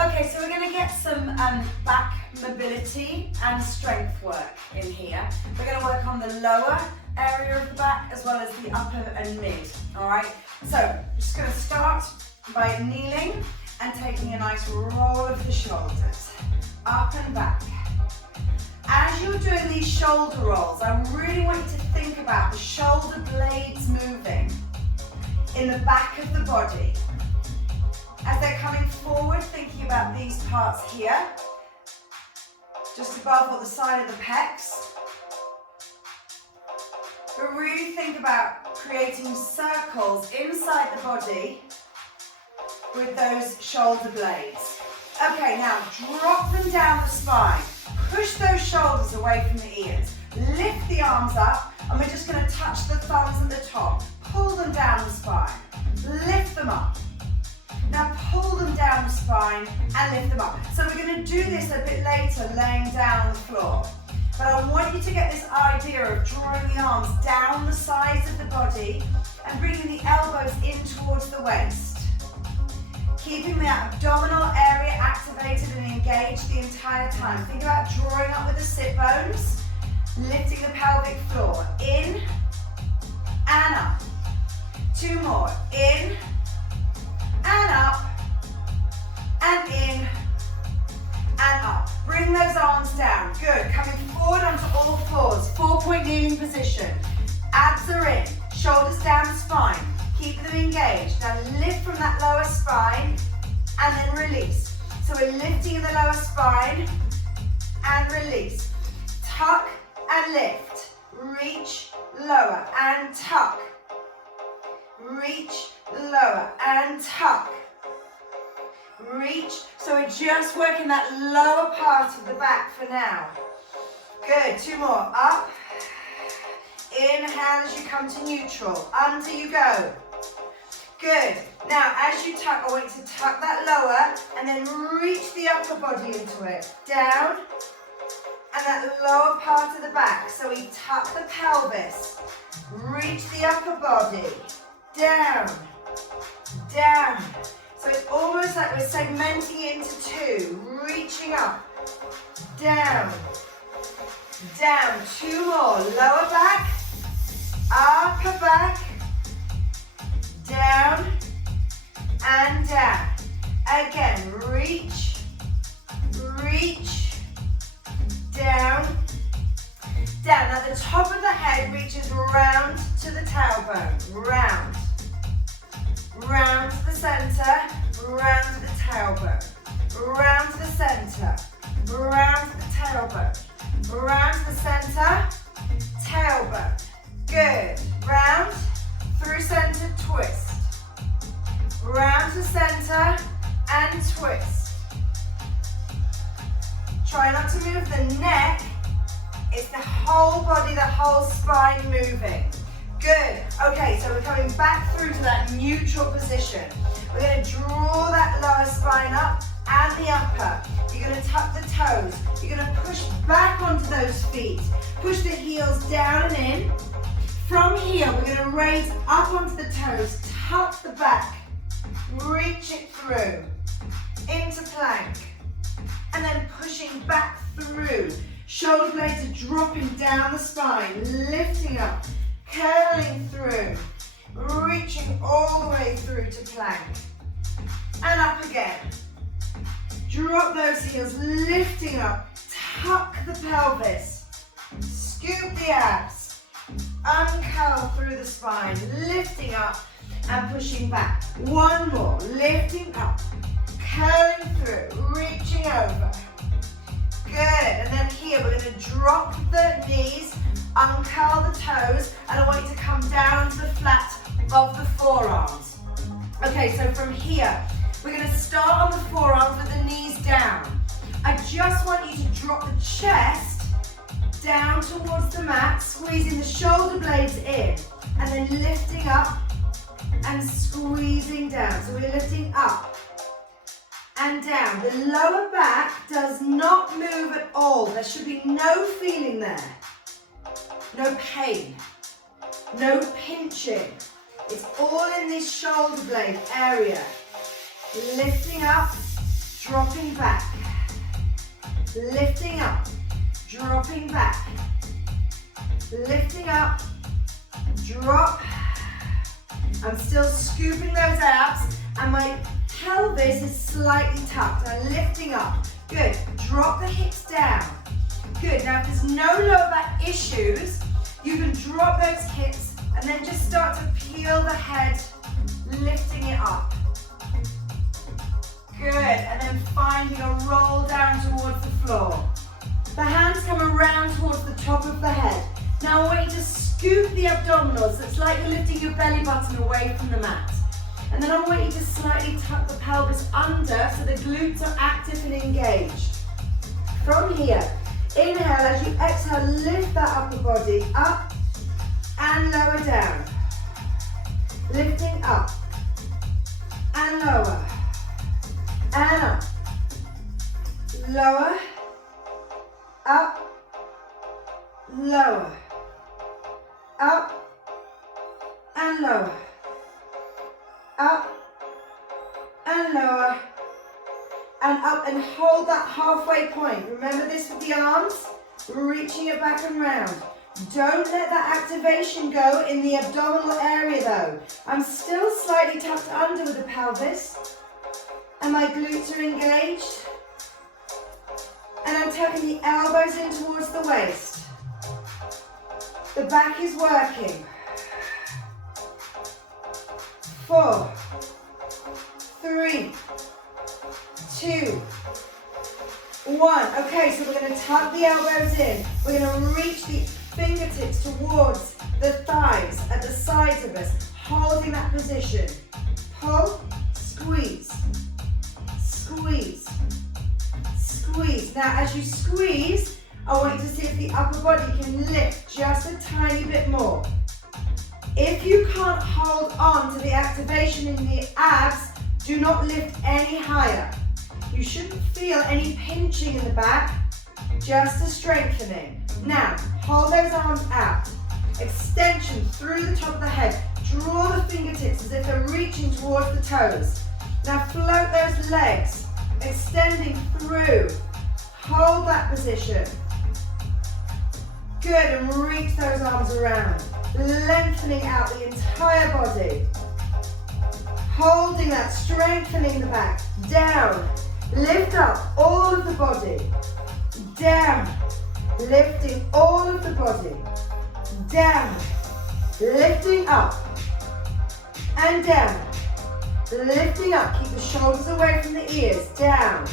Okay, so we're going to get some back mobility and strength work in here. We're going to work on the lower area of the back as well as the upper and mid, all right? So we're just going to start by kneeling and taking a nice roll of the shoulders, up and back. As you're doing these shoulder rolls, I really want you to think about the shoulder blades moving in the back of the body. As they're coming forward, thinking about these parts here, just above or the side of the pecs. But really think about creating circles inside the body with those shoulder blades. Okay, now drop them down the spine. Push those shoulders away from the ears. Lift the arms up, and we're just going to touch the thumbs at the top. Pull them down the spine. Lift them up. Now pull them down the spine and lift them up. So we're going to do this a bit later, laying down on the floor. But I want you to get this idea of drawing the arms down the sides of the body and bringing the elbows in towards the waist. Keeping the abdominal area activated and engaged the entire time. Think about drawing up with the sit bones, lifting the pelvic floor. In and up. 2 more. In and up, and in, and up. Bring those arms down. Good. Coming forward onto all fours. 4-point kneeling position. Abs are in. Shoulders down the spine. Keep them engaged. Now lift from that lower spine, and then release. So we're lifting in the lower spine, and release. Tuck and lift. Reach, lower, and tuck. Reach, lower, and tuck. Reach. So we're just working that lower part of the back for now. Good. 2 more. Up. Inhale as you come to neutral. Under you go. Good. Now, as you tuck, I want you to tuck that lower and then reach the upper body into it. Down. And that lower part of the back. So we tuck the pelvis. Reach the upper body. Down, down. So it's almost like we're segmenting it into 2, reaching up, down, down. 2 more, lower back, upper back, down, and down. Again, reach, reach, down, down. Now the top of the head reaches round to the tailbone, round. Round to the centre, round to the tailbone, round to the centre, round to the tailbone, round to the centre, tailbone. Good. Round, through centre, twist. Round to centre and twist. Try not to move the neck. It's the whole body, the whole spine moving. Good. Okay, so we're coming back through to that neutral position. We're going to draw that lower spine up and the upper. You're going to tuck the toes. You're going to push back onto those feet. Push the heels down and in. From here, we're going to raise up onto the toes, tuck the back, reach it through, into plank, and then pushing back through. Shoulder blades are dropping down the spine, lifting up, curling through, reaching all the way through to plank. And up again. Drop those heels, lifting up, tuck the pelvis, scoop the abs, uncurl through the spine, lifting up and pushing back. 1 more, lifting up, curling through, reaching over. Good, and then here we're going to drop the knees, uncurl the toes, and I want you to come down to the flat of the forearms. Okay, so from here, we're going to start on the forearms with the knees down. I just want you to drop the chest down towards the mat, squeezing the shoulder blades in, and then lifting up and squeezing down. So we're lifting up and down. The lower back does not move at all. There should be no feeling there. No pain. No pinching. It's all in this shoulder blade area. Lifting up, dropping back, lifting up, dropping back, lifting up, drop. I'm still scooping those abs and my pelvis is slightly tucked. I'm lifting up. Good. Drop the hips down. Good. Now if there's no lower back issues, you can drop those hips and then just start to peel the head, lifting it up. Good. And then finding a roll down towards the floor. The hands come around towards the top of the head. Now I want you to scoop the abdominals. So it's like you're lifting your belly button away from the mat. And then I want you to slightly tuck the pelvis under so the glutes are active and engaged. From here, inhale as you exhale, lift that upper body up and lower down. Lifting up and lower and up. Lower, up, lower, up and lower. Up and lower and up, and hold that halfway point. Remember this with the arms, reaching it back and round. Don't let that activation go in the abdominal area though. I'm still slightly tucked under with the pelvis and my glutes are engaged. And I'm tucking the elbows in towards the waist. The back is working. 4, 3, 2, 1. Okay, so we're going to tuck the elbows in. We're going to reach the fingertips towards the thighs at the sides of us, holding that position. Pull, squeeze, squeeze, squeeze. Now as you squeeze, I want you to see if the upper body can lift just a tiny bit more. If you can't hold on to the activation in the abs, do not lift any higher. You shouldn't feel any pinching in the back, just a strengthening. Now, hold those arms out. Extension through the top of the head. Draw the fingertips as if they're reaching towards the toes. Now float those legs, extending through. Hold that position. Good, and reach those arms around. Lengthening out the entire body. Holding that, strengthening the back. Down. Lift up all of the body. Down. Lifting all of the body. Down. Lifting up. And down. Lifting up. Keep the shoulders away from the ears. Down.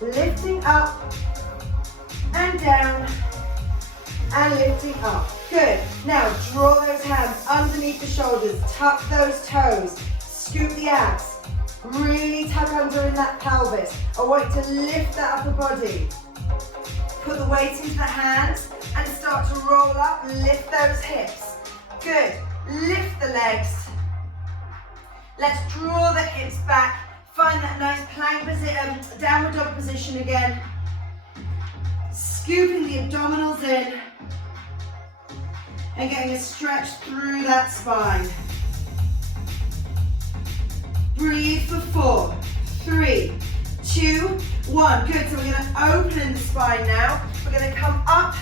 Lifting up. And down. And lifting up. Good. Now draw those hands underneath the shoulders. Tuck those toes. Scoop the abs. Really tuck under in that pelvis. I want you to lift that upper body. Put the weight into the hands and start to roll up. Lift those hips. Good. Lift the legs. Let's draw the hips back. Find that nice plank position, downward dog position again. Scooping the abdominals in. And getting a stretch through that spine. Breathe for 4, 3, 2, 1. Good, so we're going to open the spine now. We're going to come up,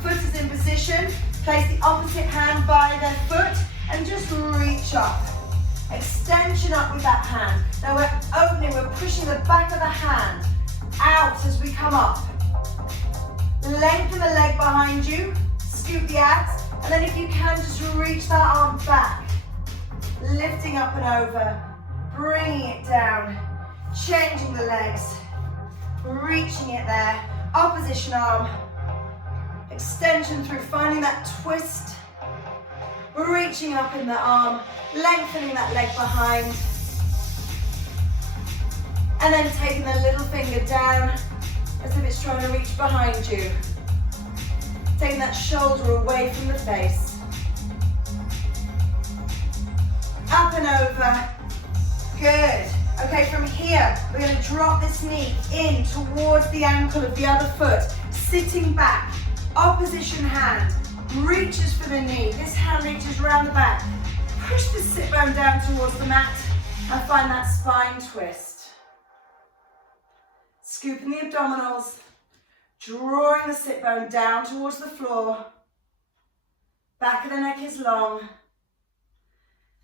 foot is in position. Place the opposite hand by the foot and just reach up. Extension up with that hand. Now we're opening, we're pushing the back of the hand out as we come up. Lengthen the leg behind you, scoop the abs, and then if you can, just reach that arm back. Lifting up and over, bringing it down, changing the legs, reaching it there, opposition arm, extension through, finding that twist, reaching up in the arm, lengthening that leg behind, and then taking the little finger down as if it's trying to reach behind you. Taking that shoulder away from the face. Up and over. Good. Okay, from here, we're going to drop this knee in towards the ankle of the other foot. Sitting back. Opposition hand reaches for the knee. This hand reaches around the back. Push the sit bone down towards the mat and find that spine twist. Scooping the abdominals, drawing the sit bone down towards the floor. Back of the neck is long.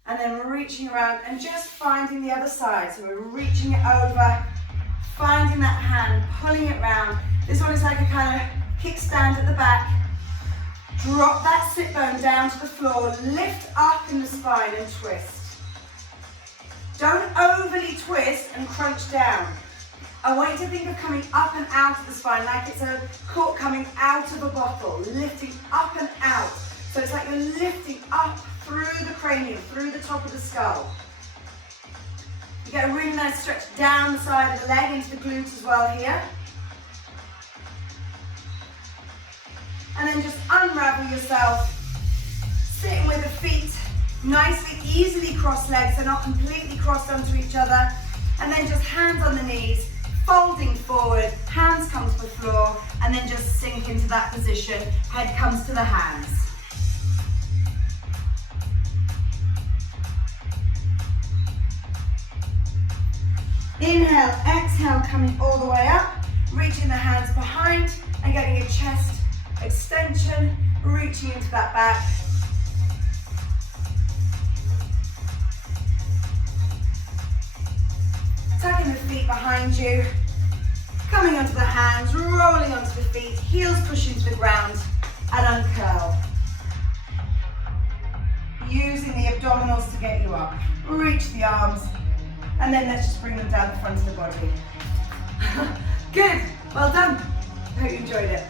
And then reaching around and just finding the other side. So we're reaching it over, finding that hand, pulling it round. This one is like a kind of kickstand at the back. Drop that sit bone down to the floor, lift up in the spine and twist. Don't overly twist and crunch down. I want you to think of coming up and out of the spine like it's a cork coming out of a bottle, lifting up and out. So it's like you're lifting up through the cranium, through the top of the skull. You get a really nice stretch down the side of the leg into the glutes as well here. And then just unravel yourself, sitting with the feet nicely, easily crossed legs, so not completely crossed onto each other. And then just hands on the knees, folding forward, hands come to the floor, and then just sink into that position. Head comes to the hands. Inhale, exhale, coming all the way up, reaching the hands behind and getting a chest extension, reaching into that back. Tucking the feet behind you, coming onto the hands, rolling onto the feet, heels pushing to the ground, and uncurl. Using the abdominals to get you up. Reach the arms, and then let's just bring them down the front of the body. Good, well done. Hope you enjoyed it.